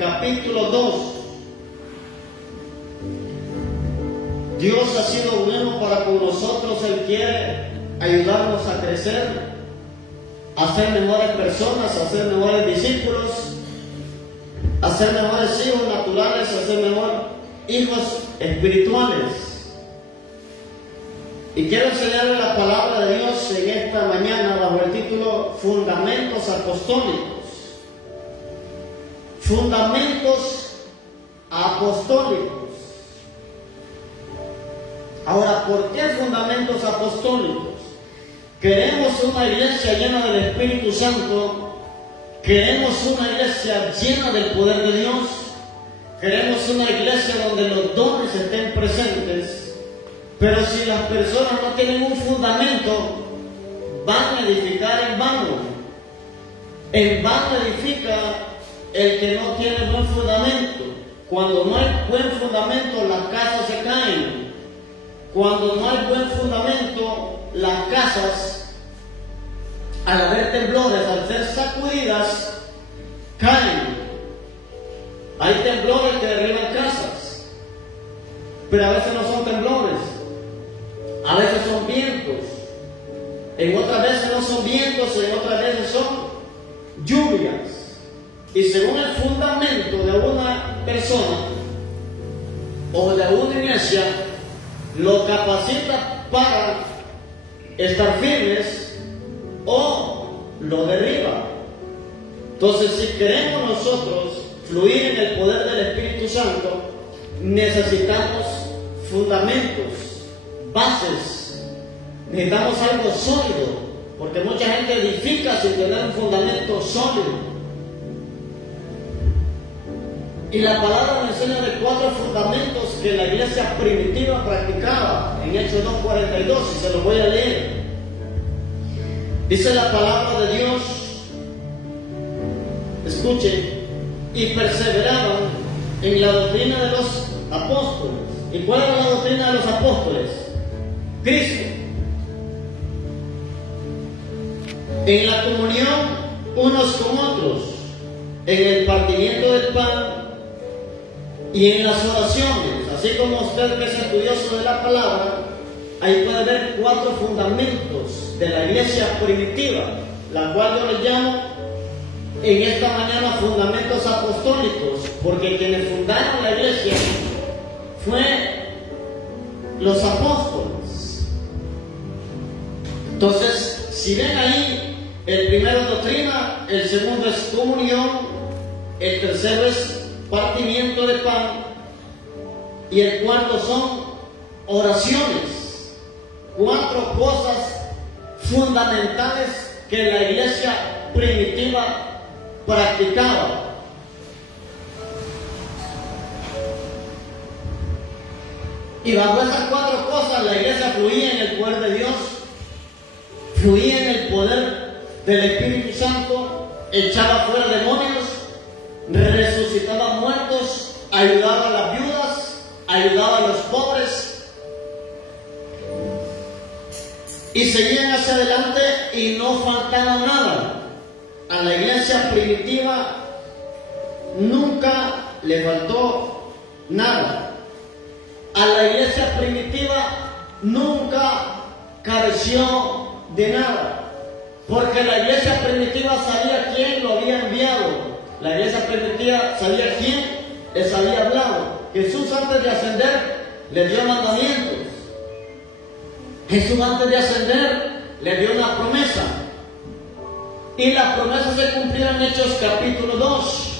capítulo 2. Dios ha sido bueno para con nosotros. Él quiere ayudarnos a crecer, a ser mejores personas, a ser mejores discípulos, a ser mejores hijos naturales, a ser mejores hijos espirituales. Y quiero enseñarle la palabra de Dios en esta mañana bajo el título Fundamentos Apostólicos. Fundamentos apostólicos. Ahora, ¿por qué fundamentos apostólicos? Queremos una iglesia llena del Espíritu Santo. Queremos una iglesia llena del poder de Dios. Queremos una iglesia donde los dones estén presentes. Pero si las personas no tienen un fundamento, van a edificar en vano. En vano edifica el que no tiene buen fundamento. Cuando no hay buen fundamento, las casas se caen. Cuando no hay buen fundamento, las casas, al haber temblores, al ser sacudidas, caen. Hay temblores que derriban casas, pero a veces no son temblores, a veces son vientos, en otras veces no son vientos, en otras veces son lluvias. Y según el fundamento de una persona o de una iglesia, lo capacita para estar firmes o lo derriba. Entonces, si queremos nosotros fluir en el poder del Espíritu Santo, necesitamos fundamentos, bases, necesitamos algo sólido, porque mucha gente edifica sin tener un fundamento sólido. Y la palabra me enseña de 4 fundamentos que la iglesia primitiva practicaba en Hechos 2:42, y se los voy a leer. Dice la palabra de Dios, escuchen, y perseveraban en la doctrina de los apóstoles. ¿Y cuál era la doctrina de los apóstoles? Cristo. En la comunión unos con otros, en el partimiento del pan y en las oraciones. Así como usted que es estudioso de la palabra, ahí puede ver 4 fundamentos de la iglesia primitiva, la cual yo le llamo en esta mañana fundamentos apostólicos, porque quienes fundaron la iglesia fue los apóstoles. Entonces, si ven ahí, el primero es doctrina, el segundo es comunión, el tercero es partimiento de pan y el cuarto son oraciones. 4 cosas fundamentales que la iglesia primitiva practicaba. Y bajo esas 4 cosas la iglesia fluía en el poder de Dios, fluía en el poder del Espíritu Santo, echaba fuera demonios, resucitaba muertos, ayudaba a las viudas, ayudaba a los pobres, y seguían hacia adelante y no faltaba nada. A la iglesia primitiva nunca le faltó nada. A la iglesia primitiva nunca careció de nada, porque la iglesia primitiva sabía quién lo había enviado. La iglesia primitiva sabía quién les había hablado. Jesús, antes de ascender, les dio mandamientos. Jesús, antes de ascender, les dio una promesa. Y la promesa se cumplió en Hechos capítulo 2.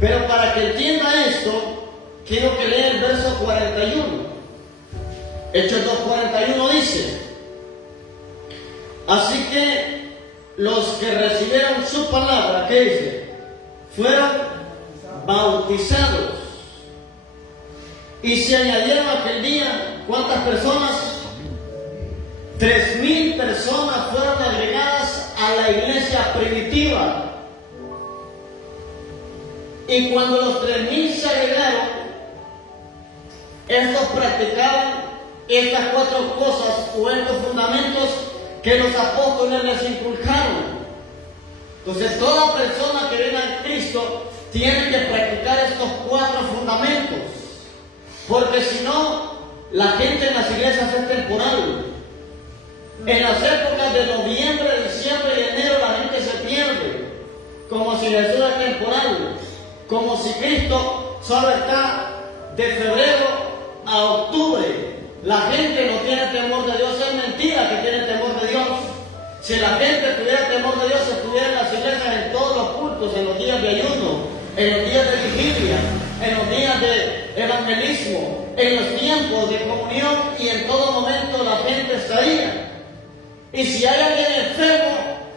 Pero para que entienda esto, quiero que lea el verso 41. Hechos 2:41 dice: así que los que recibieron su palabra, ¿qué dice? Fueron bautizados. Y se añadieron aquel día, ¿cuántas personas? 3,000 personas fueron agregadas a la iglesia primitiva. Y cuando los 3,000 se agregaron, estos practicaban estas 4 cosas o estos fundamentos que los apóstoles les inculcaron. Entonces, toda persona que viene a Cristo tienen que practicar estos 4 fundamentos, porque si no, la gente en las iglesias es temporal. En las épocas de noviembre, diciembre y enero la gente se pierde, como si Jesús es temporal, como si Cristo solo está de febrero a octubre. La gente no tiene temor de Dios, es mentira que tiene temor de Dios. Si la gente tuviera temor de Dios, estuviera en las iglesias en todos los cultos, en los días de ayuno, en los días de vigilia, en los días de evangelismo, en los tiempos de comunión, y en todo momento la gente estaría. Y si hay alguien enfermo,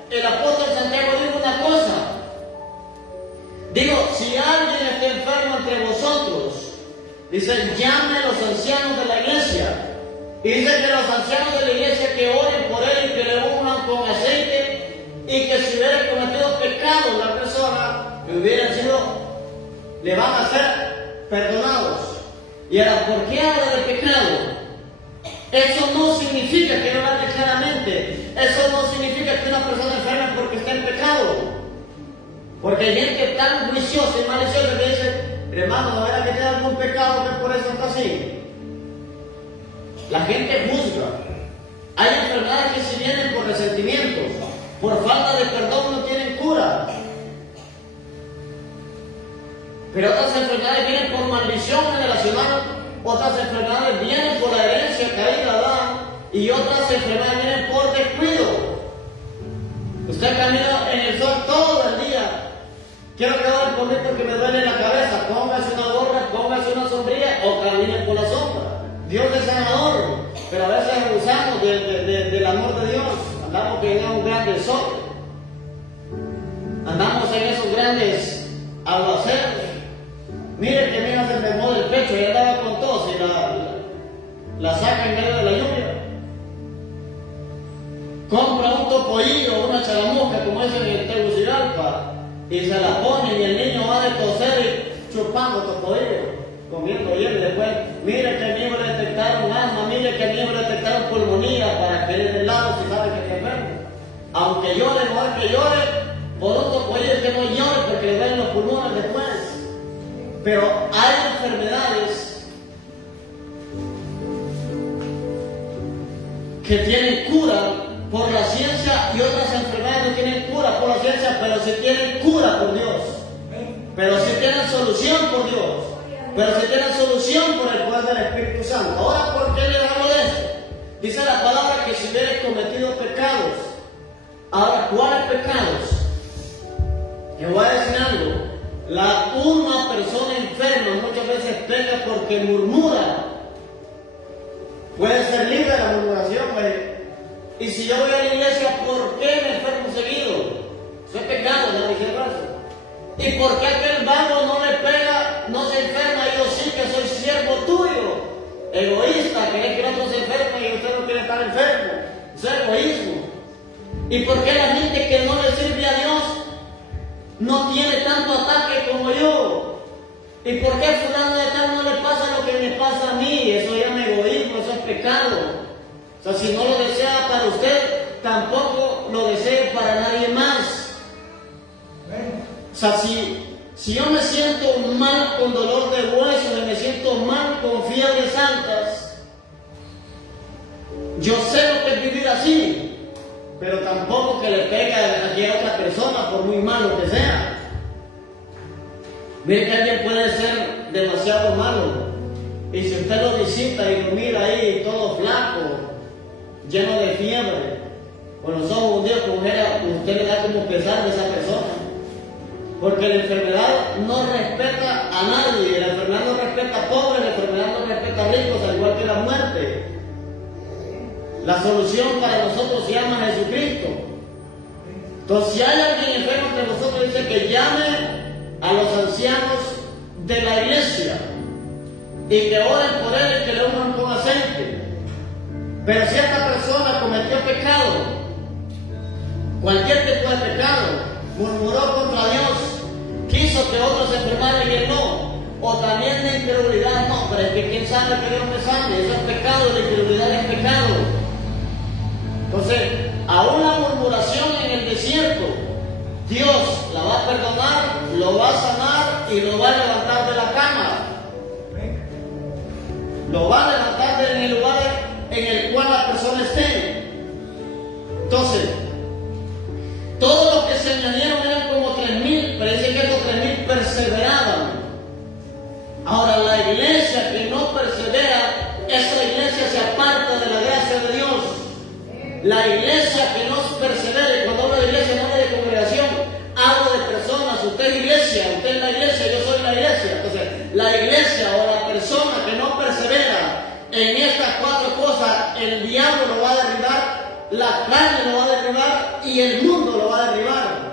el apóstol Santiago dijo una cosa. Digo, si alguien está enfermo entre vosotros, dice, llame a los ancianos de la iglesia. Y dice que los ancianos de la iglesia que oren por él y que le unjan con aceite, y que si hubiera cometido pecado la persona, que hubiera sido, le van a ser perdonados. Y ahora, ¿por qué habla de pecado? Eso no significa que no hable claramente. Eso no significa que una persona enferma es porque está en pecado. Porque hay gente tan juiciosa y maliciosa que dice, hermano, ¿no verá que tiene algún pecado que por eso está así? La gente juzga. Hay enfermedades que si vienen por resentimientos, por falta de perdón, no tienen cura. Pero otras enfermedades vienen por maldición generacional, otras enfermedades vienen por la herencia caída de Adán, y otras enfermedades vienen por descuido. Usted camina en el sol todo el día. Quiero que haga el poquito que me duele la cabeza. Póngase una gorra, póngase una sombrilla o camine por la sombra. Dios es sanador, pero a veces abusamos del amor de Dios. Andamos en un grande sol. Andamos en esos grandes aguaceros. Mire que mi hija se enfermó del pecho y andaba con tos y la saca en medio de la lluvia. Compra un topollillo o una charamusca, como dicen en Tegucigalpa, y se la pone y el niño va de toser y chupando topollillo, comiendo hielo, y después, mire que a mí me detectaron asma, mire que a mí me detectaron pulmonía, para que el helado si sabe que está enfermo. Aunque llore, no es que llore, por un topollillo que no llore porque le ven los pulmones después. Pero hay enfermedades que tienen cura por la ciencia y otras enfermedades no tienen cura por la ciencia, pero sí tienen cura por Dios. Pero sí tienen solución por Dios. Pero sí tienen solución por el poder del Espíritu Santo. Ahora, ¿por qué le hablo de esto? Dice la palabra que si hubiera cometido pecados. Ahora, ¿cuáles pecados? Le voy a decir algo. Una persona enferma muchas veces peca porque murmura. Puede ser libre de la murmuración, pues. Y si yo voy a la iglesia, ¿por qué me enfermo seguido? Eso es pecado, no dije el brazo. ¿Y por qué aquel vago no me pega, no se enferma y yo sí que soy siervo tuyo? Egoísta, querés que el otro se enferme y usted no quiere estar enfermo. Eso es egoísmo. ¿Y por qué la gente que no le sirve a Dios no tiene tanto ataque como yo? ¿Y por qué a fulano de tal no le pasa lo que me pasa a mí? Eso se llama egoísmo, eso es pecado. O sea, si no lo desea para usted, tampoco lo desee para nadie más. O sea, si yo me siento mal con dolor de huesos y me siento mal con fiebres altas, yo sé lo que es vivir así, pero tampoco que le pegue a cualquier otra persona por muy malo que sea. Mire que alguien puede ser demasiado malo, y si usted lo visita y lo mira ahí todo flaco, lleno de fiebre, con los ojos hundidos, usted le da como pesar de esa persona. Porque la enfermedad no respeta a nadie, la enfermedad no respeta a pobres, la enfermedad no respeta a ricos, al igual que la muerte. La solución para nosotros se llama Jesucristo. Entonces, si hay alguien enfermo entre nosotros, dice que llame a los ancianos de la iglesia y que oren por él y que le unjan con aceite. Pero si esta persona cometió pecado, cualquier tipo de pecado, murmuró contra Dios, quiso que otros se enfermaran y él no, o también la incredulidad, no, pero es que quién sabe que Dios me sane, eso es pecado, la incredulidad es pecado. Entonces, aún la murmuración en el desierto Dios la va a perdonar, lo va a sanar y lo va a levantar de la cama. Lo va a levantar en el lugar en el cual la persona esté. Entonces, todos los que se añadieron eran como 3,000, pero dice que estos 3,000 perseveraban. Ahora, la iglesia que no persevera, esa iglesia se aparta de la gracia de Dios. La iglesia que no persevere, cuando hablo de iglesia no hablo de congregación, hablo de personas. Usted es iglesia, usted es la iglesia, yo soy la iglesia. Entonces, la iglesia o la persona que no persevera en estas 4 cosas, el diablo lo va a derribar, la carne lo va a derribar y el mundo lo va a derribar.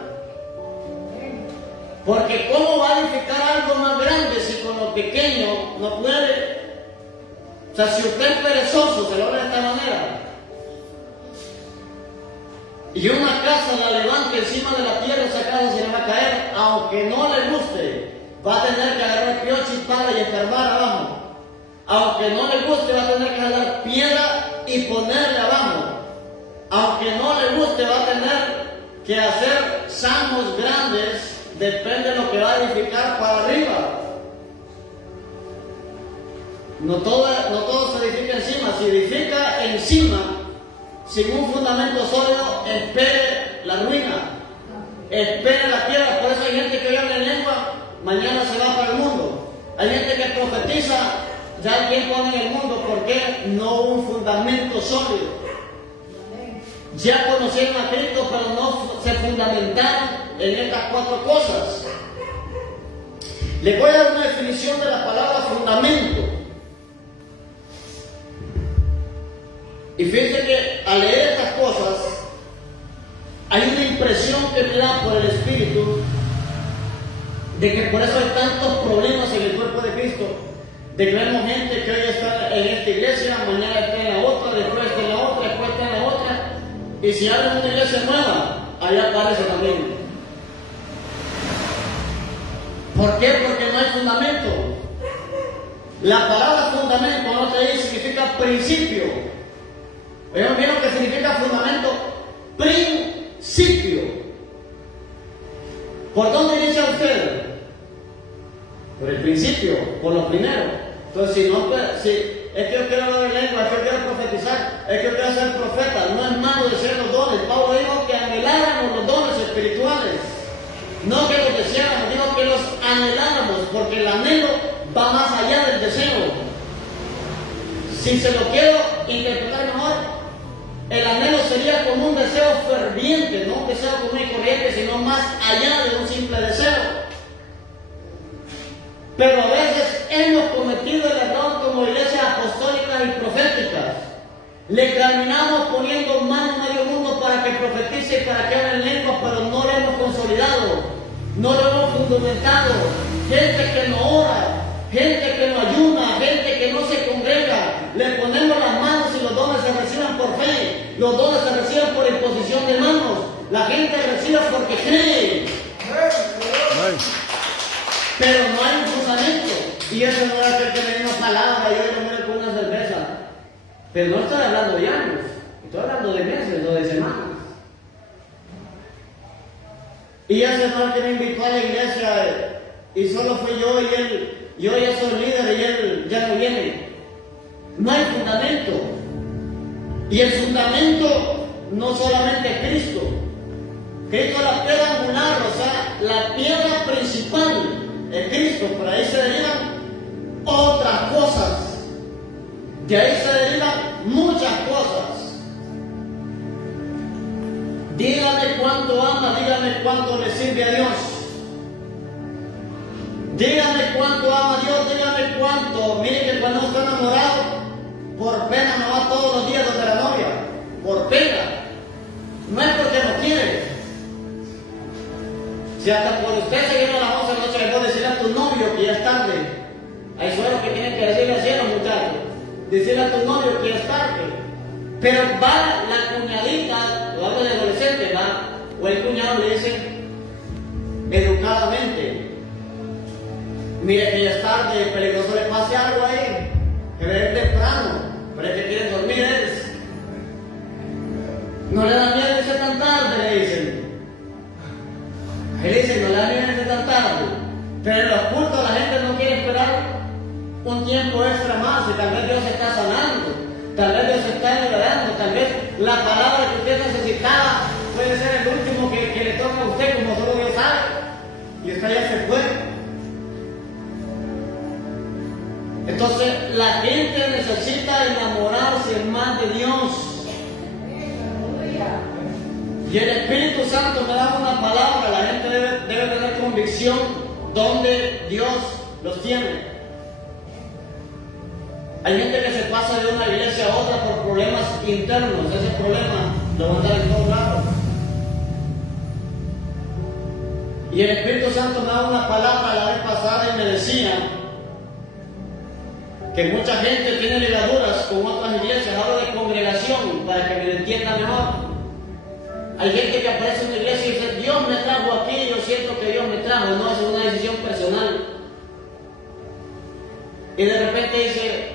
Porque ¿cómo va a edificar algo más grande si con lo pequeño no puede? O sea, si usted es perezoso, se lo habla de esta manera, y una casa la levanta encima de la tierra, esa casa se le va a caer, aunque no le guste, va a tener que agarrar el pioche y pala y escarbar abajo. Aunque no le guste, va a tener que jalar piedra y ponerle abajo. Aunque no le guste, va a tener que hacer zambos grandes, depende de lo que va a edificar para arriba. No todo se edifica encima. Si edifica encima, sin un fundamento sólido, espere la ruina, espere la piedra. Por eso hay gente que habla en lengua, mañana se va para el mundo. Hay gente que profetiza, ya el tiempo en el mundo, porque no hubo un fundamento sólido. Ya conocieron a Cristo, pero no se fundamentaron en estas 4 cosas. Les voy a dar una definición de la palabra fundamento. Y fíjense que al leer estas cosas, hay una impresión que me da por el Espíritu de que por eso hay tantos problemas en el cuerpo de Cristo. De que vemos gente que hoy está en esta iglesia, mañana está en la otra, después está en la otra, después está en la otra. Y si abren una iglesia nueva, allá aparece también. ¿Por qué? Porque no hay fundamento. La palabra fundamento no te dice, significa principio. ¿Vieron lo que significa fundamento? Principio. ¿Por dónde inicia usted? Por el principio, por lo primero. Entonces, es que yo quiero hablar de lengua, es que yo quiero profetizar, es que yo quiero ser profeta, no es malo de ser los dones. Pablo dijo que anheláramos los dones espirituales, no que los deseáramos, dijo que los anheláramos, porque el anhelo va más allá del deseo. Si se lo quiero interpretar mejor, el anhelo sería como un deseo ferviente, no un deseo común y corriente, sino más allá de un simple deseo. Pero a veces hemos cometido el error como iglesias apostólicas y proféticas. Le caminamos poniendo mano a medio mundo para que profetice y para que hable en lenguas, pero no lo hemos consolidado, no lo hemos fundamentado. Gente que no ora, gente que no ayuna, gente que no se congrega. Le ponemos las manos y los dones se reciben por fe, los dones se reciben por imposición de manos. La gente recibe porque cree. Pero no hay un fundamento. Y eso no es aquel que me dio una palabra y yo lo muero con una cerveza. Pero no estoy hablando de años, estoy hablando de meses o de semanas. Y ese hermano que me invitó a la iglesia y solo fui yo y él, yo ya soy líder y él ya no viene. No hay fundamento. Y el fundamento no solamente es Cristo. Cristo es la piedra angular, o sea, la piedra principal. Es Cristo, pero ahí se derivan otras cosas. De ahí se derivan muchas cosas. Dígame cuánto ama, dígame cuánto le sirve a Dios. Dígame cuánto ama a Dios, dígame cuánto. Mire que cuando está enamorado, por pena no va todos los días donde la novia. Por pena. No es porque no quiere. Si hasta por usted se viene a las 11 de la noche, le puedo decirle a tu novio que ya es tarde. Hay suelos que tienen que decirle así a los muchachos. Decirle a tu novio que ya es tarde. Pero va la cuñadita, lo hablo de adolescente, va, o el cuñado le dice educadamente: mire que ya es tarde, es peligroso le pase algo ahí, que ve temprano, pero es que quieren dormir ellos. No le da miedo irse tan tarde, le dicen. Pero en los cultos la gente no quiere esperar un tiempo extra más, y tal vez Dios está sanando, tal vez Dios está liberando, tal vez la palabra que usted necesitaba puede ser el último que le toca a usted, como solo Dios sabe, y usted ya se fue. Entonces la gente necesita enamorarse más de Dios. Y el Espíritu Santo me da una palabra, la gente debe tener convicción donde Dios los tiene. Hay gente que se pasa de una iglesia a otra por problemas internos. Ese problema lo van a dar en todos lados. Y el Espíritu Santo me da una palabra la vez pasada y me decía que mucha gente tiene ligaduras con otras iglesias. Hablo de congregación para que me entienda mejor. Hay gente que aparece en una iglesia y dice: Dios me trajo aquí, yo siento que Dios me trajo. No, es una decisión personal. Y de repente dice: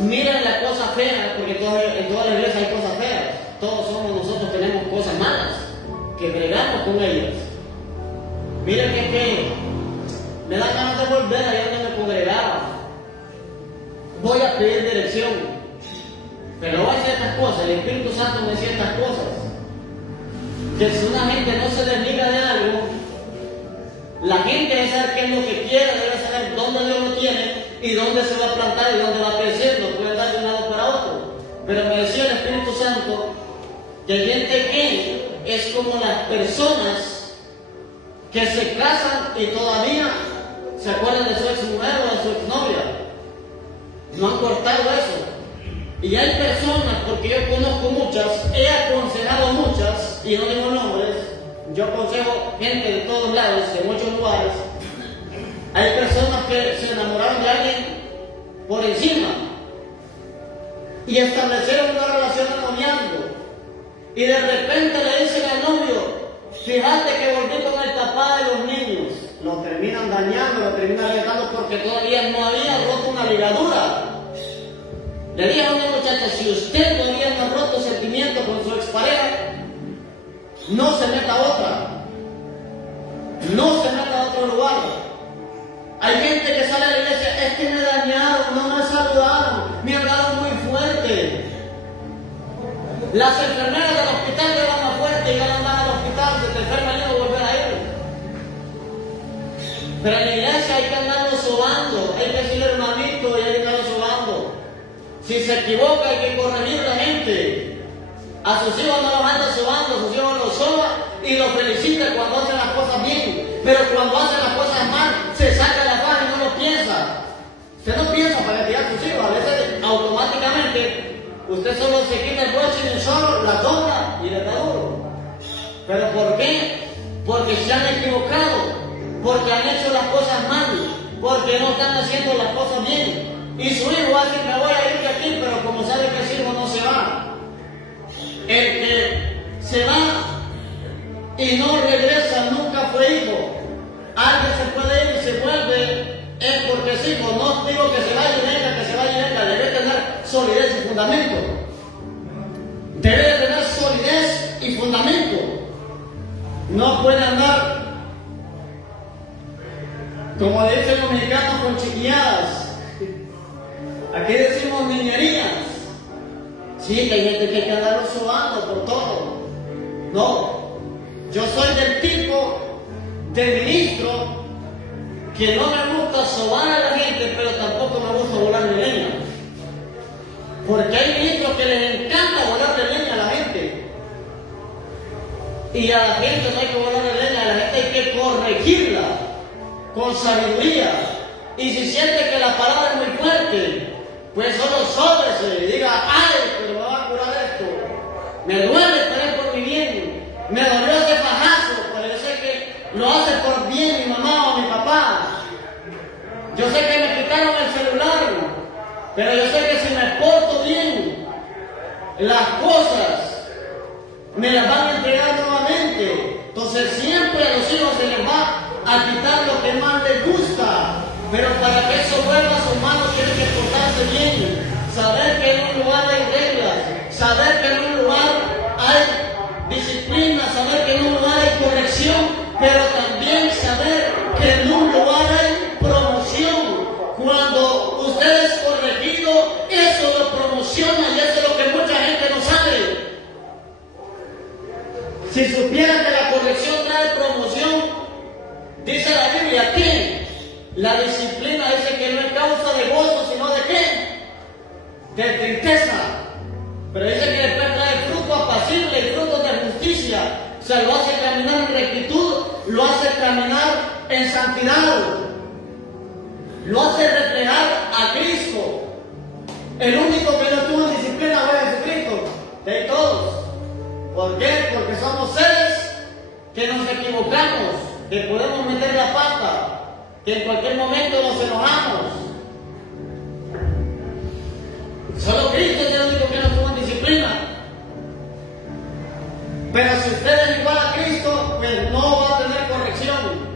miren la cosa fea, porque en toda la iglesia hay cosas feas. Todos nosotros tenemos cosas malas que bregamos con ellas. Miren que feo. Me da ganas de volver allá donde me congregaba. Voy a pedir dirección. Pero voy a hacer estas cosas. El Espíritu Santo me decía estas cosas. Que si una gente no se desliga de algo, la gente debe saber qué es lo que quiere, debe saber dónde Dios lo tiene y dónde se va a plantar y dónde va a crecer. No puede dar de un lado para otro. Pero me decía el Espíritu Santo que hay gente que es como las personas que se casan y todavía se acuerdan de su ex mujer o de su ex novia. No han cortado eso. Y hay personas, porque yo conozco muchas, he aconsejado muchas, y no digo nombres, yo aconsejo gente de todos lados, de muchos lugares. Hay personas que se enamoraron de alguien por encima y establecieron una relación amoniando, y de repente le dicen al novio: fíjate que volví con el papá de los niños. Lo terminan dañando, lo terminan alejando porque todavía no había roto una ligadura. Le dije a una muchacha: si usted todavía no ha roto sentimientos con su expareja, no se meta a otra. No se meta a otro lugar. Hay gente que sale a la iglesia: es que me dañaron, no me saludaron, me hablaron muy fuerte. Las enfermeras del hospital te van más fuerte y ganan más al hospital, se te enferma y no volver a ir. Pero en la iglesia hay que andarlo sobando, hay que decirle hermanito y hay que andarlo sobando. Si se equivoca hay que corregir a la gente. A sus hijos no los anda sobando, a sus hijos los soba y los felicita cuando hacen las cosas bien. Pero cuando hacen las cosas mal, se saca la faja y no lo piensa. Usted no piensa para castigar a sus hijos. A veces automáticamente usted solo se quita el broche y el solo la dobla y le da duro. ¿Pero por qué? Porque se han equivocado, porque han hecho las cosas mal, porque no están haciendo las cosas bien. Y su hijo va a decir: me voy a ir de aquí, pero como sabe que su hijo no se va. El que se va y no regresa nunca fue hijo. Alguien se puede ir y se vuelve, es porque es hijo. No digo que se vaya y venga, que se vaya y venga. Debe tener solidez y fundamento. Debe tener solidez y fundamento. No puede andar, como dicen los mexicanos, con chiquilladas. Aquí decimos niñerías. Sí, que hay gente que hay que andarlo sobando por todo. No. Yo soy del tipo de ministro que no me gusta sobar a la gente, pero tampoco me gusta volarle leña. Porque hay ministros que les encanta volarle leña a la gente. Y a la gente no hay que volarle leña, a la gente hay que corregirla con sabiduría. Y si siente que la palabra es muy fuerte, pues solo sóbrese y diga: ay, pero me va a curar esto. Me duele, pero es por mi bien. Me dolió ese fajazo, pero yo sé que lo hace por bien mi mamá o mi papá. Yo sé que me quitaron el celular, pero yo sé que si me porto bien, las cosas me las van a entregar nuevamente. Entonces siempre a los hijos se les va a quitar lo que más les gusta. Pero para que eso vuelva a sus manos tienen que portarse bien, saber que en un lugar hay reglas, saber que en un lugar hay disciplina, saber que en un lugar hay corrección, pero también saber que Dice la Biblia que la disciplina dice que no es causa de gozo, sino de ¿qué? De tristeza. Pero dice que después trae fruto apacible y fruto de justicia. O sea, lo hace caminar en rectitud, lo hace caminar en santidad, lo hace reflejar a Cristo. El único que no tuvo disciplina fue Jesucristo, de todos. ¿Por qué? Porque somos seres que nos equivocamos, que podemos meter la pata, que en cualquier momento nos enojamos. Solo Cristo es el único que no tuvo disciplina. Pero si usted es igual a Cristo, pues no va a tener corrección.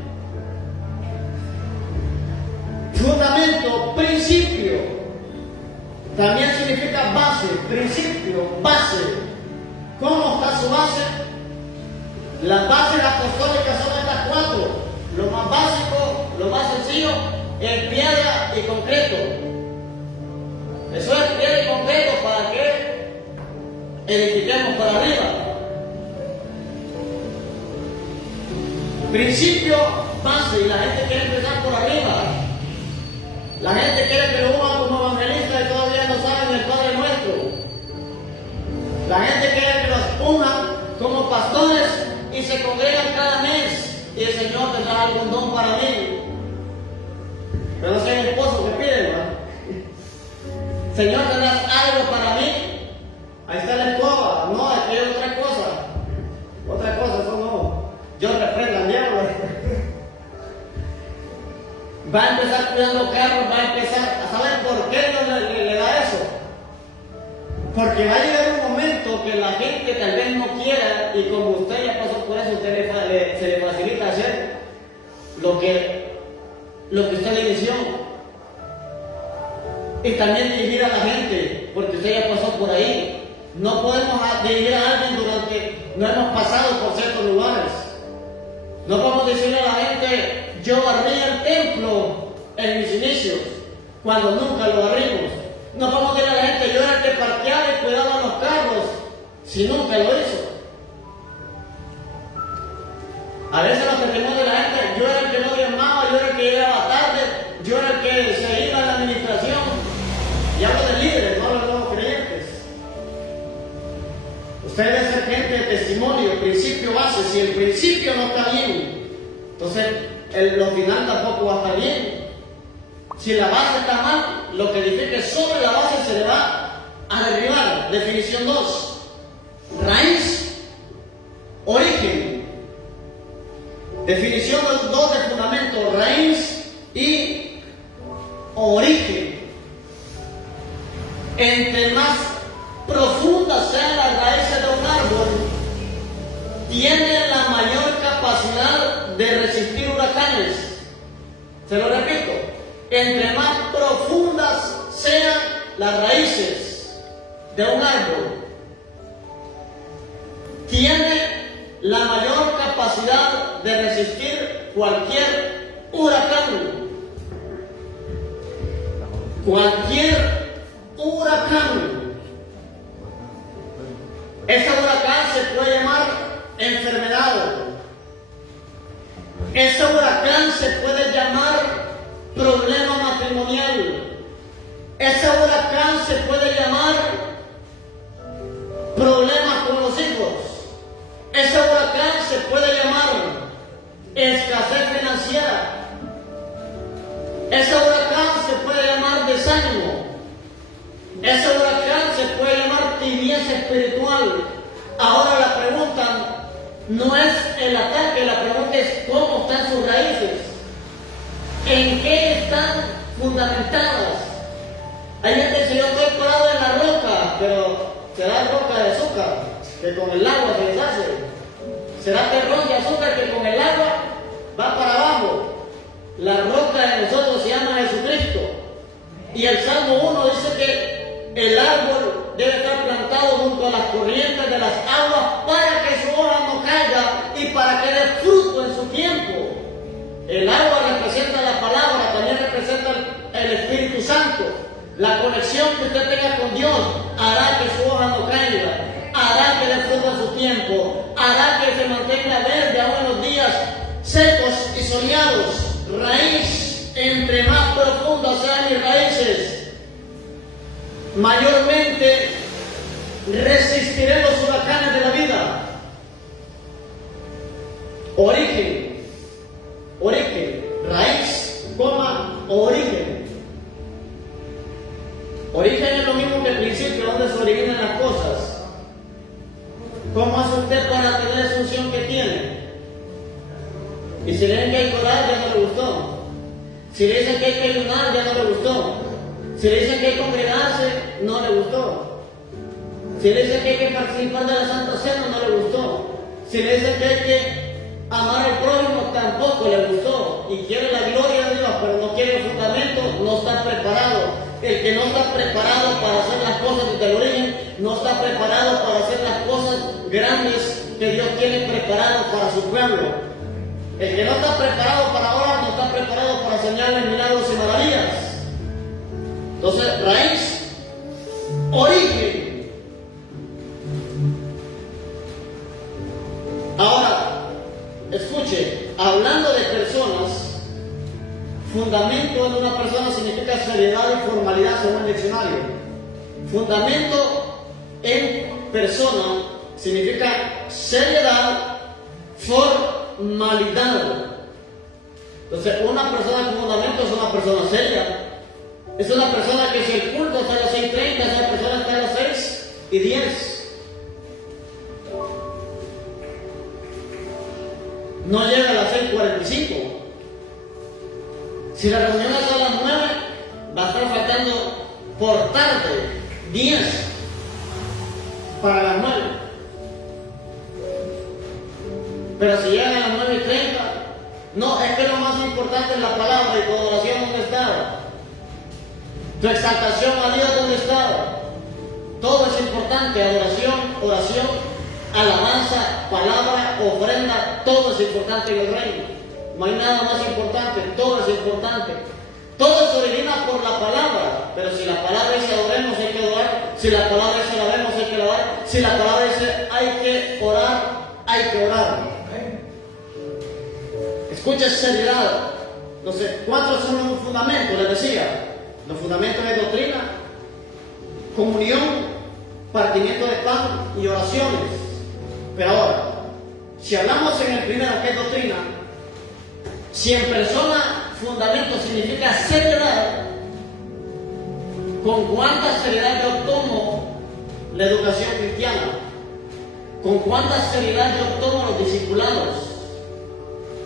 Fundamento, principio, también significa base, principio, base. ¿Cómo está su base? Las bases apostólicas son estas cuatro. Lo más básico, lo más sencillo, es piedra y concreto. Eso es piedra y concreto para que edifiquemos para arriba. Principio, base, y la gente quiere empezar por arriba. La gente quiere que lo pongan como evangelista y todavía no saben el Padre Nuestro. La gente quiere que los pongan como pastores y se congregan cada mes. Y el Señor tendrá algún don para mí. Pero no soy el esposo que pide, ¿verdad? Señor, ¿tendrás algo para mí? Ahí está la escoba. No, aquí hay otra cosa. Otra cosa, eso no. Yo reprendo al diablo. Va a empezar cuidando carros, va a empezar a saber por qué no le da eso. Porque va a llegar un momento que la gente tal vez no quiera, y como usted ya pasó por eso, usted se le facilita hacer lo que usted le inició. Y también dirigir a la gente, porque usted ya pasó por ahí. No podemos dirigir a alguien durante, no hemos pasado por ciertos lugares. No podemos decirle a la gente, yo barrí el templo en mis inicios, cuando nunca lo barrimos. No podemos decirle a la gente, yo era el que parqueaba y cuidaba los carros, si nunca lo hizo. A veces nos sentimos de la gente, yo era el que no diezmaba, yo era el que llegaba tarde, yo era el que se iba a la administración. Y hablo de líderes, no hablo de nuevos creyentes. Usted debe ser gente de testimonio, principio base. Si el principio no está bien, entonces lo final tampoco va a estar bien. Si la base está mal, lo que edifique sobre la base se le va a derribar. Definición 2. Raíz, origen. Definición 2 de fundamento, raíz y origen. Entre más profundas sean las raíces de un árbol, tiene la mayor capacidad de resistir huracanes. Se lo repito, entre más profundas sean las raíces de un árbol, tiene la mayor capacidad de resistir cualquier huracán. Cualquier huracán. Ese huracán se puede llamar enfermedad. Ese huracán se puede llamar problema matrimonial. Ese huracán se puede llamar problemas con los hijos. Ese huracán se puede llamar escasez financiera. Ese huracán se puede llamar desánimo. Ese huracán se puede llamar tibieza espiritual. Ahora la pregunta no es el ataque, la pregunta es cómo están sus raíces. ¿En qué están fundamentadas? Hay gente que dice, yo estoy parado en la roca, pero será roca de azúcar, que con el agua se deshace. Será terrón de azúcar que con el agua va para abajo. La roca de nosotros se llama Jesucristo. Y el Salmo 1 dice que el árbol debe estar plantado junto a las corrientes de las aguas para que su hoja no caiga y para que dé fruto en su tiempo. El agua representa la palabra, también representa el Espíritu Santo. La conexión que usted tenga con Dios hará que su hoja no caiga, hará que dé fruto en su tiempo, hará que se mantenga verde aún en los días secos y soleados. Raíz, entre más profundas sean mis raíces, mayormente resistiré los huracanes de la vida. Origen, raíz, origen. Origen es lo mismo que el principio, donde se originan las cosas. ¿Cómo hace usted para tener la función que tiene? Y si le dicen que hay que orar, ya no le gustó. Si le dicen que hay que ayunar, ya no le gustó. Si le dicen que hay que congregarse, no le gustó. Si le dicen que hay que participar de la Santa Cena, no le gustó. Si le dicen que hay que amar al prójimo, tampoco le gustó. Y quiere la gloria de Dios, pero no quiere el fundamento, no está preparado. El que no está preparado para hacer las cosas desde el origen, no está preparado para hacer las cosas grandes que Dios tiene preparado para su pueblo. El que no está preparado para orar, no está preparado para señales, milagros y maravillas. Entonces, raíz, origen. Ahora, escuche, hablando de personas, fundamento en una persona significa seriedad y formalidad según el diccionario. Fundamento en persona significa seriedad, formalidad. Entonces, una persona con fundamento es una persona seria. Es una persona que si el culto está a las 6:30, esa persona está a las 6:10. No llega a las 6:45. Si la reunión es a las 9, va a estar faltando por tarde 10 para las 9. Pero si llegan a las 9:30, no, es que lo más importante es la palabra y tu adoración, ¿dónde está? Tu exaltación a Dios, ¿dónde está? Todo es importante, adoración, oración, alabanza, palabra, ofrenda, todo es importante en el reino. No hay nada más importante, todo es importante. Todo se origina por la palabra, pero si la palabra dice adoremos, hay que adorar. Si la palabra dice alabemos, hay que alabar. Si la palabra dice hay que orar, hay que orar. Escucha seriedad. Entonces, ¿cuántos son los fundamentos? Les decía, los fundamentos de doctrina, comunión, partimiento de pan y oraciones. Pero ahora, si hablamos en el primero, que es doctrina, si en persona fundamento significa seriedad, ¿con cuánta seriedad yo tomo la educación cristiana? ¿Con cuánta seriedad yo tomo los discipulados?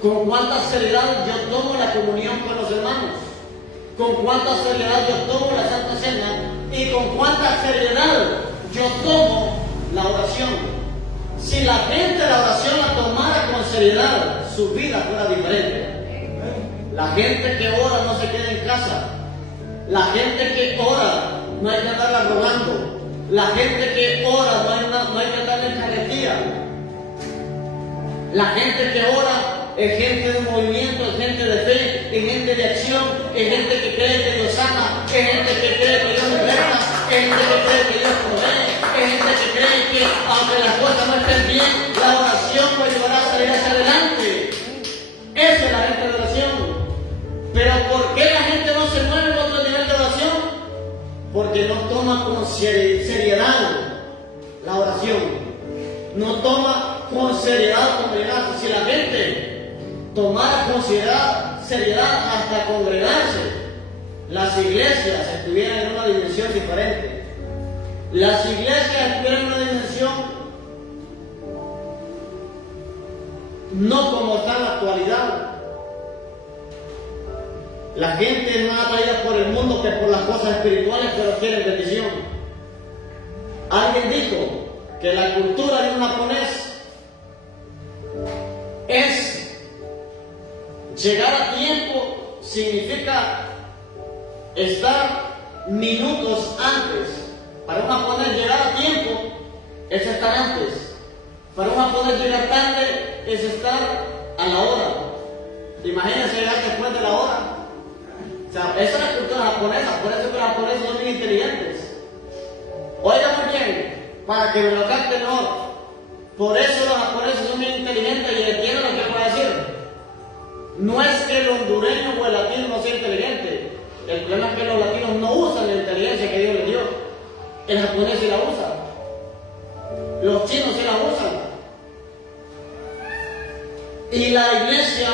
¿Con cuánta seriedad yo tomo la comunión con los hermanos? ¿Con cuánta seriedad yo tomo la Santa Cena? ¿Y con cuánta seriedad yo tomo la oración? Si la gente la oración la tomara con seriedad, su vida fuera diferente. La gente que ora no se queda en casa. La gente que ora no hay que andarla rogando. La gente que ora no hay que andar en carretilla. La gente que ora es gente de movimiento, es gente de fe, es gente de acción, es gente que cree que Dios ama, es gente que cree que Dios liberta, es gente que cree que Dios provee, es gente que cree que aunque las cosas no estén bien, la oración lo ayudará a salir hacia adelante. Esa es la gente de oración. Pero ¿por qué la gente no se mueve en otro nivel de oración? Porque no toma con seriedad la oración. No toma con seriedad congregarse. Si la gente tomara con seriedad hasta congregarse, las iglesias estuvieran en una dimensión diferente. Las iglesias estuvieran en una dimensión no como está en la actualidad. La gente es más atraída por el mundo que por las cosas espirituales, pero quiere bendición. Alguien dijo que la cultura de un japonés es llegar a tiempo, significa estar minutos antes. Para un japonés llegar a tiempo es estar antes. Para un japonés llegar tarde es estar a la hora. Imagínense llegar después de la hora. O sea, esa es la cultura japonesa, por eso que los japoneses son muy inteligentes. Oigan muy bien, para que me lo capten mejor. Por eso los japoneses son muy inteligentes y entienden lo que puedo decir. No es que el hondureño o el latino no sea inteligente. El problema es que los latinos no usan la inteligencia que Dios les dio. El japonés sí la usa. Los chinos sí la usan. Y la iglesia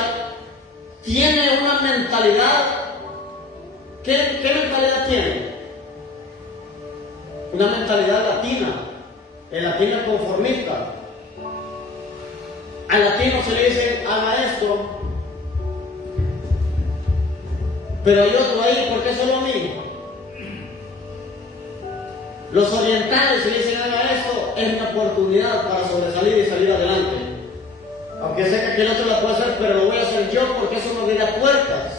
tiene una mentalidad. ¿Qué mentalidad tiene? Una mentalidad latina. El latino es conformista. Al latino se le dice, haga esto. Pero hay otro ahí, ¿por qué solo a mí? Los orientales se dicen, haga esto, es una oportunidad para sobresalir y salir adelante. Aunque sé que aquel otro lo puede hacer, pero lo voy a hacer yo porque eso nos da puertas.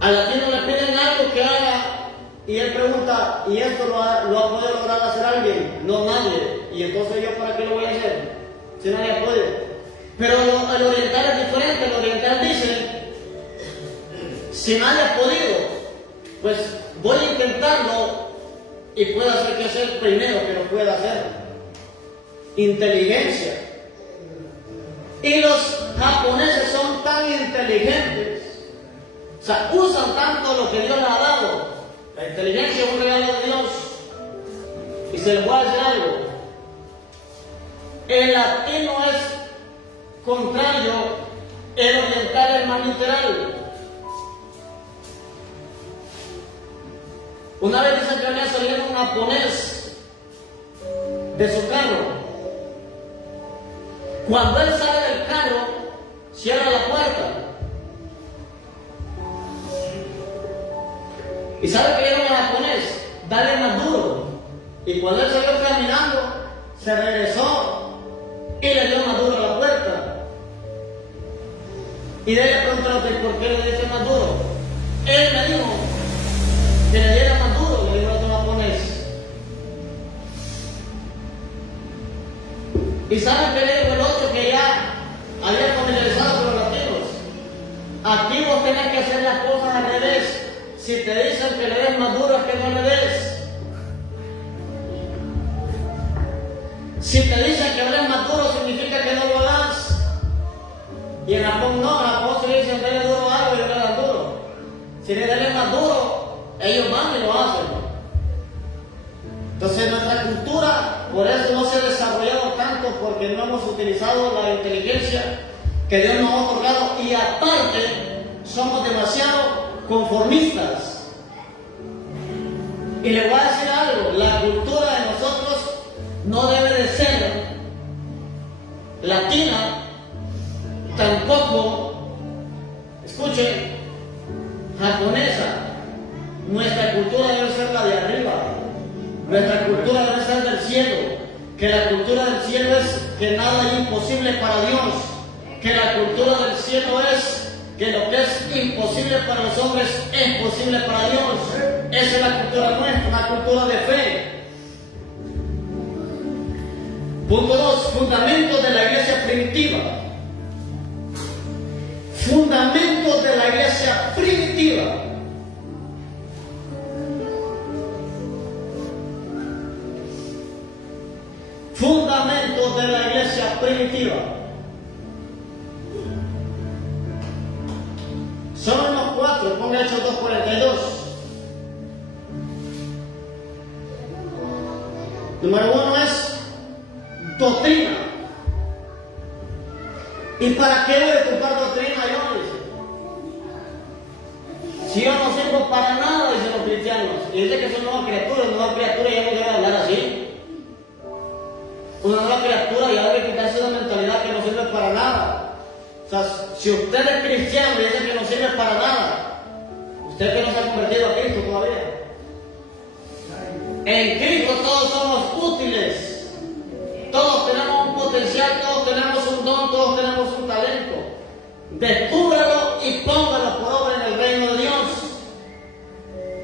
Al latino le piden algo que haga y él pregunta, ¿y esto lo ha podido lograr hacer alguien? No, nadie. Y entonces yo, ¿para qué lo voy a hacer? Si nadie puede. Pero el oriental es diferente. El oriental dice, si nadie ha podido, pues voy a intentarlo y puedo hacer que sea el primero que lo pueda hacer. Inteligencia. Y los japoneses son tan inteligentes, o sea, usan tanto lo que Dios les ha dado. La inteligencia es un regalo de Dios. Y se les voy a decir algo. El latino es contrario, el oriental es más literal. Una vez dicen que había salido un japonés de su carro. Cuando él sale del carro, cierra la puerta. ¿Y sabe que era un japonés? Dale más duro. Y cuando él salió caminando, se regresó y le dio más duro a la puerta. Y de ahí le preguntaron, ¿por qué le dice más duro? Él me dijo que le diera más duro, le dijo a otro japonés. ¿Y saben qué le dijo el otro que ya había familiarizado con los latinos? Aquí vos tenés que hacer las cosas al revés. Si te dicen que le des más duro, es que no le des. Si te dicen que hables más duro, significa que no lo hagas. Y en Japón no, en Japón se dicen dale duro algo y no le das duro. Si le das más duro, ellos van y lo hacen. Entonces nuestra cultura, por eso no se ha desarrollado tanto, porque no hemos utilizado la inteligencia que Dios nos ha otorgado, y aparte somos demasiado conformistas. Y le voy a decir algo, la cultura de nosotros no debe de ser latina, tampoco, escuche, japonesa. Nuestra cultura debe ser la de arriba. Nuestra cultura debe ser del cielo. Que la cultura del cielo es que nada es imposible para Dios. Que la cultura del cielo es que lo que es imposible para los hombres es posible para Dios. Esa es la cultura nuestra, una cultura de fe. Punto 2. Fundamentos de la iglesia primitiva. Fundamentos de la iglesia primitiva. Fundamentos de la iglesia primitiva. Son unos 4, ponga Hechos 2:42. Número 1 es doctrina. ¿Y para qué voy a ocupar doctrina yo? Dice. Si yo no sirvo para nada, dicen los cristianos. Y dice que son nuevas criaturas ya no debe hablar así. Una nueva criatura ya debe quitarse una mentalidad que no sirve para nada. O sea, si usted es cristiano y dice que no sirve para nada, usted que no se ha convertido a Cristo todavía. En Cristo todos somos útiles. Todos tenemos un potencial, todos tenemos un don, todos tenemos un talento. Descúbralo y póngalo por obra en el reino de Dios.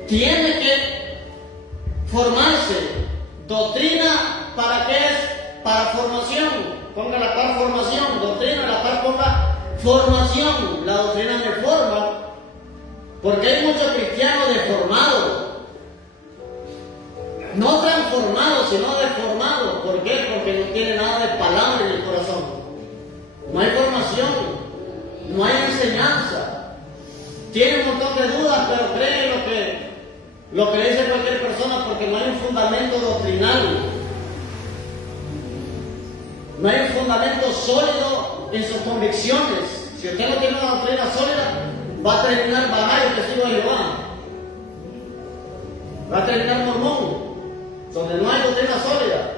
Tiene que formarse. Doctrina, ¿para qué es? Para formación. Ponga la par formación. Doctrina, la par ponga formación. La doctrina me forma. Porque hay muchos cristianos deformados. No transformados, sino deformados. ¿Por qué? Porque no tiene nada de palabra en el corazón. enseñanza. Tiene un montón de dudas, pero cree lo que le dice cualquier persona porque no hay un fundamento doctrinal. No hay un fundamento sólido en sus convicciones. Si usted no tiene una doctrina sólida, va a terminar Bahá'í, testigo de Jehová. Va a terminar mormón, donde no hay doctrina sólida.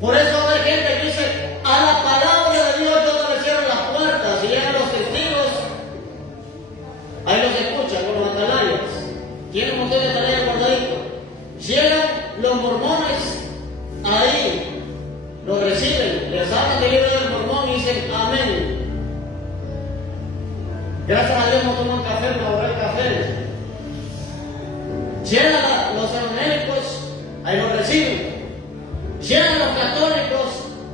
Por eso hay gente que dice, a la palabra de Dios yo no le cierro las puertas. Si llegan los testigos, ahí los escuchan con los atalayas. Tienen un montón de atalayas guardaditos. Llegan los mormones, ahí los reciben, les sacan del libro del mormón y dicen amén. Gracias a Dios no toman café, no ahorré café. Llegan los evangélicos, ahí los reciben. Llegan los católicos,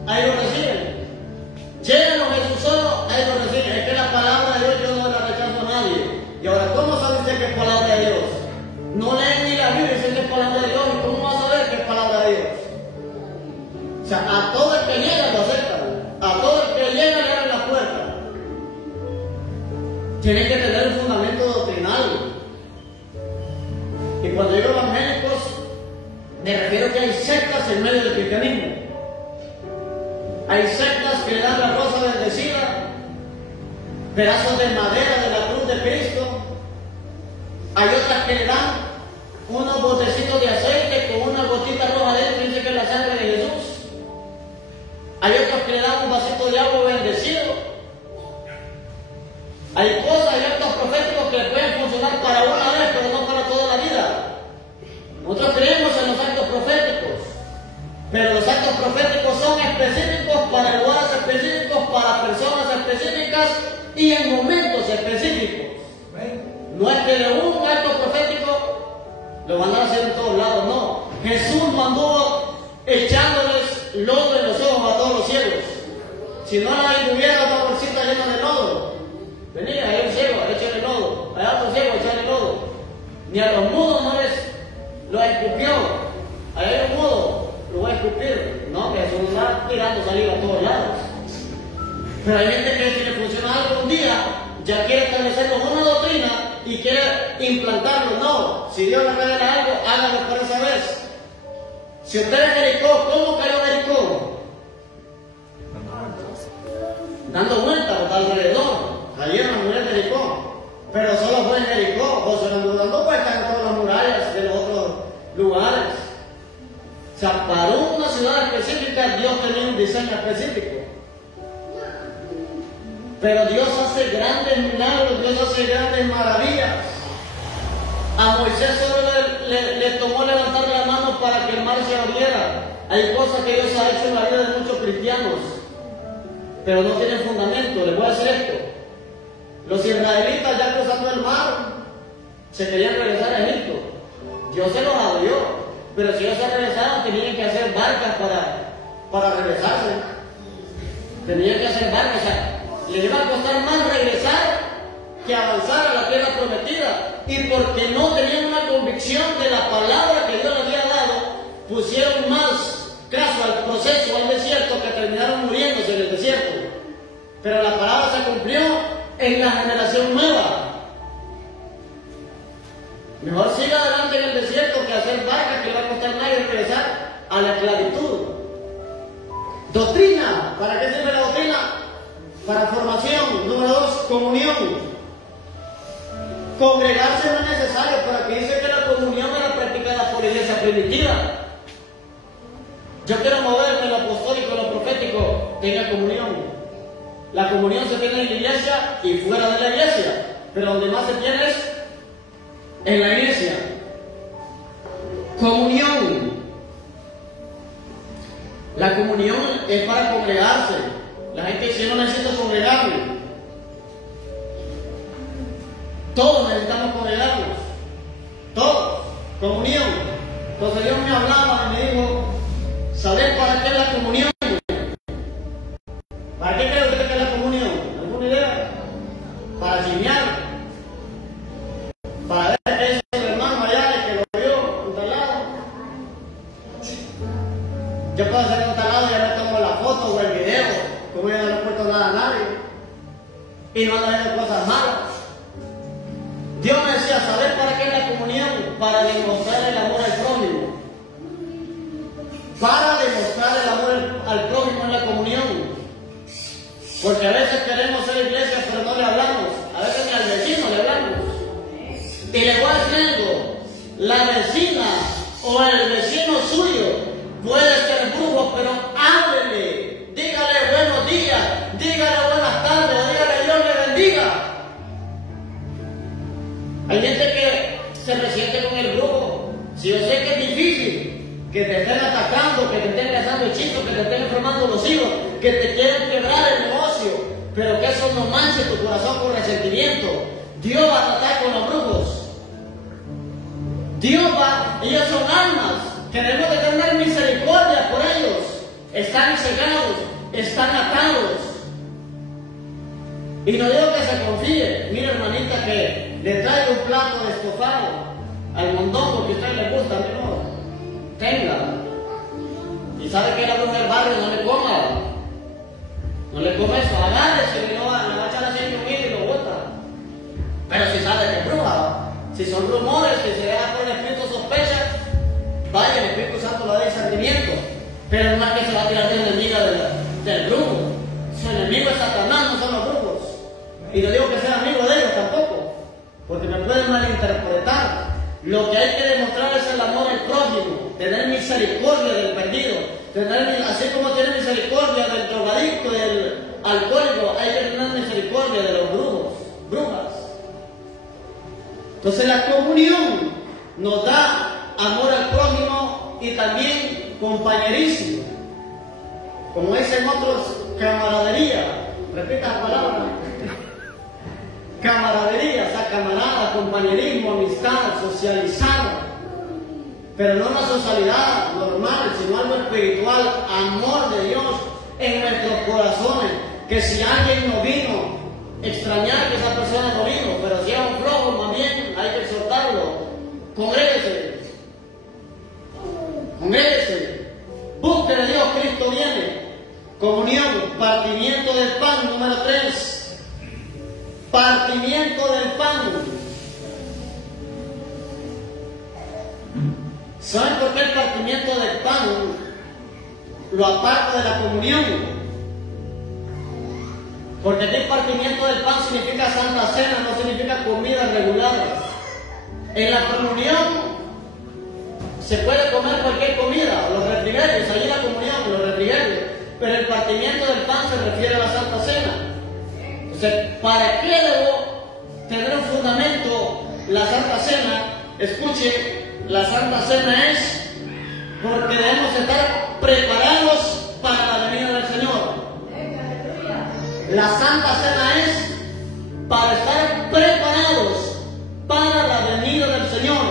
ahí lo reciben. Llegan los jesusolos, ahí lo reciben. Es que la palabra de Dios yo no la rechazo a nadie. Y ahora, ¿cómo sabe usted que es palabra de Dios? No leen ni la Biblia y dicen que es palabra de Dios. ¿Y cómo va a saber que es palabra de Dios? O sea, a todo el que llega lo aceptan. A todo el que llega le abren la puerta. Tienen que tener un fundamento doctrinal. Y cuando digo evangélicos, me refiero que hay sectas en medio del cristianismo. Hay sectas que le dan la rosa bendecida, pedazos de madera de la cruz de Cristo. Hay otras que le dan unos botecitos de aceite con una gotita roja dentro y dicen que es la sangre de Jesús. Hay otros que le dan un vasito de agua bendecido. Hay cosas, hay actos proféticos que pueden funcionar para una vez, pero no para toda la vida. Nosotros creemos en los actos proféticos, pero los actos proféticos son específicos para lugares específicos, para personas específicas y en momentos específicos. No es que de un acto profético lo van a hacer en todos lados, no. Jesús no anduvo echándoles lodo en los ojos a todos los ciegos. Si no la hubiera una bolsita llena de lodo, venía, hay un ciego, échale lodo, hay otro ciego, échale lodo. Ni a los mudos no les lo escupió. Ahí hay un mudo, lo voy a escupir. No, que Jesús está tirando saliva a todos lados. Pero hay gente que si le funciona algo un día, ya quiere establecerlo una doctrina y quiere implantarlo. No, si Dios le revela algo, hágalo por esa vez. Si usted es Jericó, ¿cómo cayó Jericó? Dando vueltas alrededor. Cayeron las murallas de Jericó. Pero solo fue en Jericó, o se lo dando vueltas en todas las murallas de los otros lugares. O sea, para una ciudad específica, Dios tenía un diseño específico. Pero Dios hace grandes milagros, Dios hace grandes maravillas. A Moisés solo le tomó levantar la mano para que el mar se abriera. Hay cosas que Dios ha hecho en la vida de muchos cristianos, pero no tienen fundamento. Les voy a decir esto. Los israelitas ya cruzando el mar se querían regresar a Egipto. Dios se los abrió, pero si ellos se regresaban tenían que hacer barcas para regresarse. Tenían que hacer barcas, o sea, les iba a costar más regresar que avanzar a la tierra prometida. Y porque no tenían una convicción de la palabra que Dios les había dado, pusieron más caso al proceso, al desierto, que terminaron muriéndose en el desierto. Pero la palabra se cumplió en la generación nueva. Mejor siga adelante en el desierto que hacer barcas que le va a costar nada y regresar a la esclavitud. Doctrina. ¿Para qué sirve la doctrina? Para formación. Número 2, comunión. Congregarse no es necesario, pero aquí dice que la comunión era practicada por la iglesia primitiva. Yo quiero moverme en lo apostólico, en lo profético, tenga comunión. La comunión se tiene en la iglesia y fuera de la iglesia, pero donde más se tiene es en la iglesia. Comunión. La comunión es para congregarse. La gente dice, yo no necesito congregarme. Todos necesitamos congregarnos. Todos. Comunión. Entonces Dios me hablaba y me dijo, ¿saber para qué es la comunión? ¿Para qué cree usted que es la comunión? ¿Alguna idea? Para chismear. Para ver que es el hermano allá que lo vio en tal lado. Yo puedo hacer un tal lado y ya me tomo la foto o el video, como yo no le he puesto nada a nadie. y no anda haciendo cosas malas. Dios me decía, ¿sabes para qué es la comunión? Para demostrar el amor al prójimo. Para demostrar el amor al prójimo en la comunión. Porque a veces queremos ser iglesia, pero no le hablamos. A veces ni al vecino le hablamos. Y le voy a decir algo, la vecina o el vecino suyo puede ser brujo, pero háblele, dígale buenos días, dígale buenas tardes, dígale Dios le bendiga. Hay gente que se resiente con el brujo. Si yo sé que es difícil, que te estén atacando, que te estén lanzando hechizos, que te estén enfermando los hijos, que te quieren quebrar el negocio, pero que eso no manche tu corazón con resentimiento. Dios va a tratar con los brujos. Dios va, ellos son almas, tenemos que tener misericordia por ellos. Están cegados, están atados. Y no digo que se confíe. Mira, hermanita, que le traigo un plato de estofado al mondongo que a usted le gusta, a mí no. Tenga. Y sabe que la bruja del barrio no le coma. No le come eso, agárrese, y no le va a echar así un hilo y lo bota. Pero si sabe que es bruja, si son rumores, si se deja por el Espíritu sospecha, vaya, el Espíritu Santo le da discernimiento. Pero no es que se va a tirar de enemiga del brujo. Su enemigo es Satanás, no son los brujos. Y no digo que sea amigo de ellos tampoco, porque me pueden malinterpretar. Lo que hay que demostrar es el amor al prójimo, tener misericordia del perdido, así como tener misericordia del drogadicto, del alcohólico, hay que tener misericordia de los brujos, brujas. Entonces la comunión nos da amor al prójimo y también compañerismo. Como dicen otros, camaradería. Repita la palabra. Camaradería, o sea, camarada, compañerismo, amistad, socializar. Pero no una socialidad normal, sino algo espiritual, amor de Dios en nuestros corazones. Que si alguien no vino, extrañar que esa persona no vino, pero si es un flojo, más bien hay que exhortarlo. Congréguese. Congréguese. Busquen a Dios, Cristo viene. Comunión, partimiento del pan, número 3. Partimiento del pan. ¿Saben por qué el partimiento del pan lo aparta de la comunión? Porque aquí el partimiento del pan significa Santa Cena, no significa comida regular. En la comunión se puede comer cualquier comida, los refrigerios, allí la comunión, los refrigerios, pero el partimiento del pan se refiere a la Santa Cena. Entonces, ¿para qué debo tener un fundamento la Santa Cena? Escuche, la Santa Cena es porque debemos estar preparados para la venida del Señor. La Santa Cena es para estar preparados para la venida del Señor,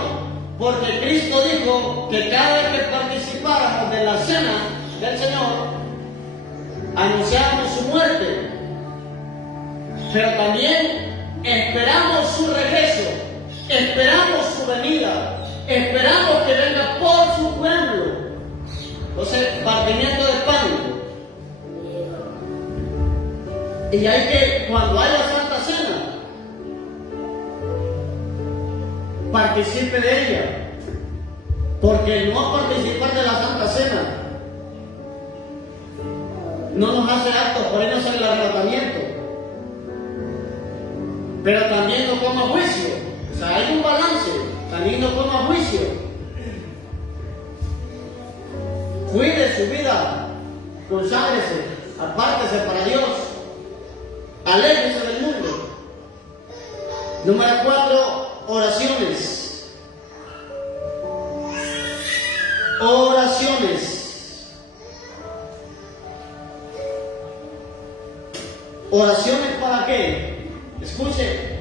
porque Cristo dijo que cada vez que participáramos de la cena del Señor, anunciamos su muerte, pero también esperamos su regreso, esperamos su venida, esperamos que venga por su pueblo. Entonces, partimiento del pan. Y hay que, cuando haya Santa Cena, participe de ella, porque el no participar de la Santa Cena no nos hace aptos por irnos en el arrebatamiento, pero también no coma juicio. O sea, hay un balance, también no coma juicio. Cuide su vida, conságrese, apártese para Dios, aléjese del mundo. Número 4, oraciones. Oraciones. ¿Oraciones para qué? Escuche.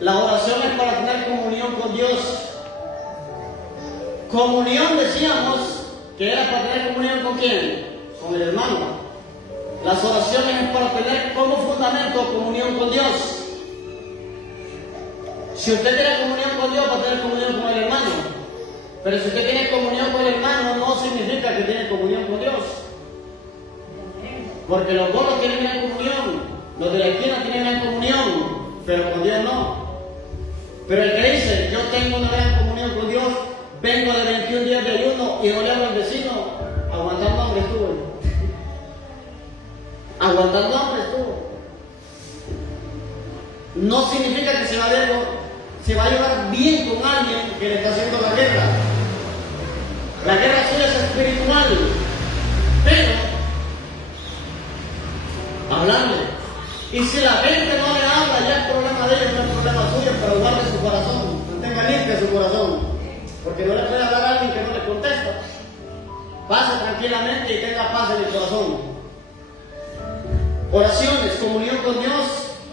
La oración es para tener comunión con Dios. Comunión, decíamos que era para tener comunión con quién, con el hermano. Las oraciones es para tener como fundamento comunión con Dios. Si usted tiene comunión con Dios, va a tener comunión con el hermano. Pero si usted tiene comunión con el hermano, no significa que tiene comunión con Dios. Porque los gordos tienen gran comunión, los de la esquina tienen gran comunión, pero con Dios no. Pero el que dice, yo tengo una gran comunión con Dios, vengo de 21 días de ayuno y no le hablo al vecino, aguantando hambre estuvo. Aguantando hambre estuvo. No significa que se va a llevar bien con alguien que le está haciendo la guerra. La guerra suya es espiritual, pero hablarle. Y si la gente no le habla, ya es problema de ellos, no es problema suyo, pero guarde su corazón, mantenga limpio su corazón, porque no le puede hablar a alguien que no le contesta. Pase tranquilamente y tenga paz en el corazón. Oraciones, comunión con Dios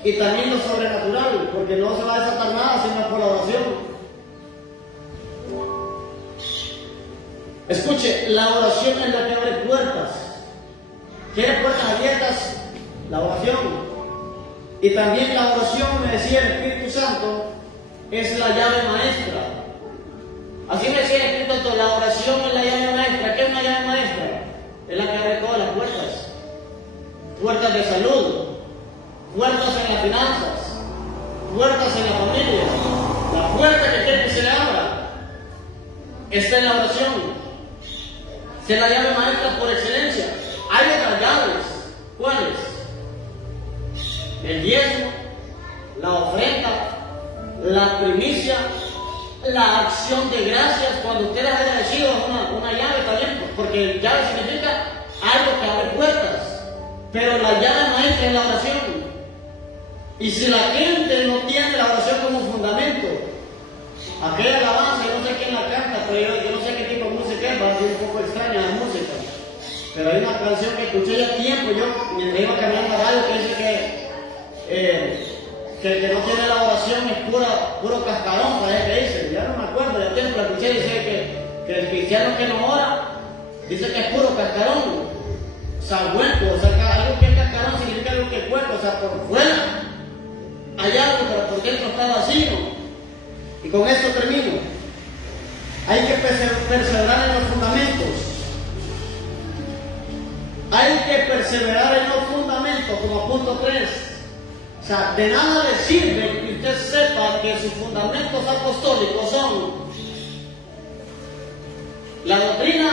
y también lo sobrenatural, porque no se va a desatar nada si no es por la oración. Escuche, la oración es la que abre puertas. ¿Quiere puertas abiertas? La oración. Y también la oración, me decía el Espíritu Santo, es la llave maestra. Así me decía el Espíritu Santo, la oración es la llave maestra. ¿Qué es una llave maestra? Es la que abre todas las puertas. Puertas de salud, puertas en las finanzas, puertas en la familia. La puerta que quiere que se le abra está en la oración. Es la llave maestra por excelencia. Hay otras llaves. ¿Cuáles? El diezmo, la ofrenda, la primicia, la acción de gracias. Cuando usted ha agradecido una llave también, porque llave significa algo que abre puertas, pero la llave maestra es la oración. Y si la gente no tiene la oración como fundamento, aquella alabanza, yo no sé quién la canta, pero yo no sé qué tipo de música es, va a ser un poco extraña la música, pero hay una canción que escuché ya tiempo, yo mientras iba caminando a radio, que dice que el que no tiene la oración es puro cascarón, ¿sabes qué dice? Ya no me acuerdo, ya tiempo la escuché, dice que el cristiano que no ora, dice que es puro cascarón, o sea, hueco, o sea, algo que es cascarón significa algo que es hueco, o sea, por fuera hay algo, pero por dentro está vacío. Y con esto termino. Hay que perseverar en los fundamentos. Hay que perseverar en los fundamentos, como punto 3. O sea, de nada le sirve que usted sepa que sus fundamentos apostólicos son la doctrina,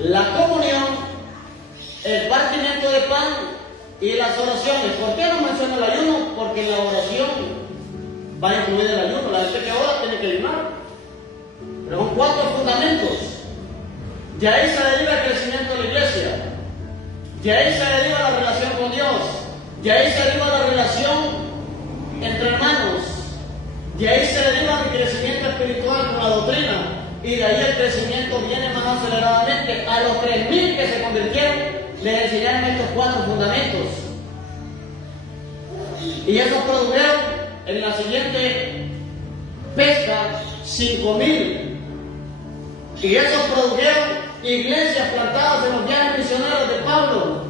la comunión, el partimiento de pan y las oraciones. ¿Por qué no menciona el ayuno? Porque la oración va a incluir el ayuno. La gente que ora tiene que ayunar. Pero son 4 fundamentos. De ahí se deriva el crecimiento de la iglesia. De ahí se deriva la relación con Dios. De ahí se deriva la relación entre hermanos. De ahí se deriva el crecimiento espiritual con la doctrina. Y de ahí el crecimiento viene más aceleradamente. A los 3.000 que se convirtieron, les enseñaron estos 4 fundamentos. Y eso produjeron en la siguiente pesca 5.000. Y eso produjeron iglesias plantadas en los viajes misioneros de Pablo.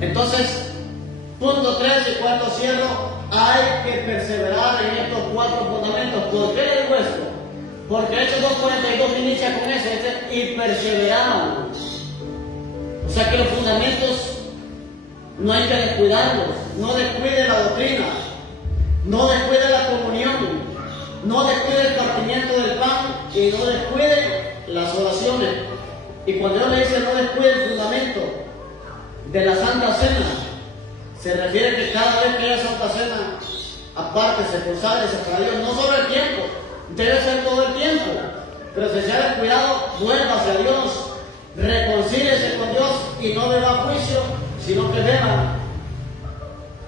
Entonces, punto 3 y cuarto cierro, hay que perseverar en estos 4 fundamentos. ¿Por qué le digo esto? Porque Hechos 2:42 inicia con eso, y perseveraron. O sea que los fundamentos no hay que descuidarlos. No descuide la doctrina, no descuide la comunión, no descuide el partimiento del pan y no descuide las oraciones. Y cuando Dios le dice no descuide el fundamento de la Santa Cena, se refiere que cada vez que haya Santa Cena, aparte, se consagrese para Dios, no solo el tiempo, debe ser todo el tiempo, pero si se ha descuidado, vuélvase a Dios, reconcíliese con Dios y no beba juicio, sino que beba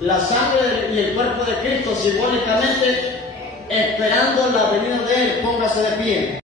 la sangre y el cuerpo de Cristo simbólicamente, esperando la venida de Él. Póngase de pie.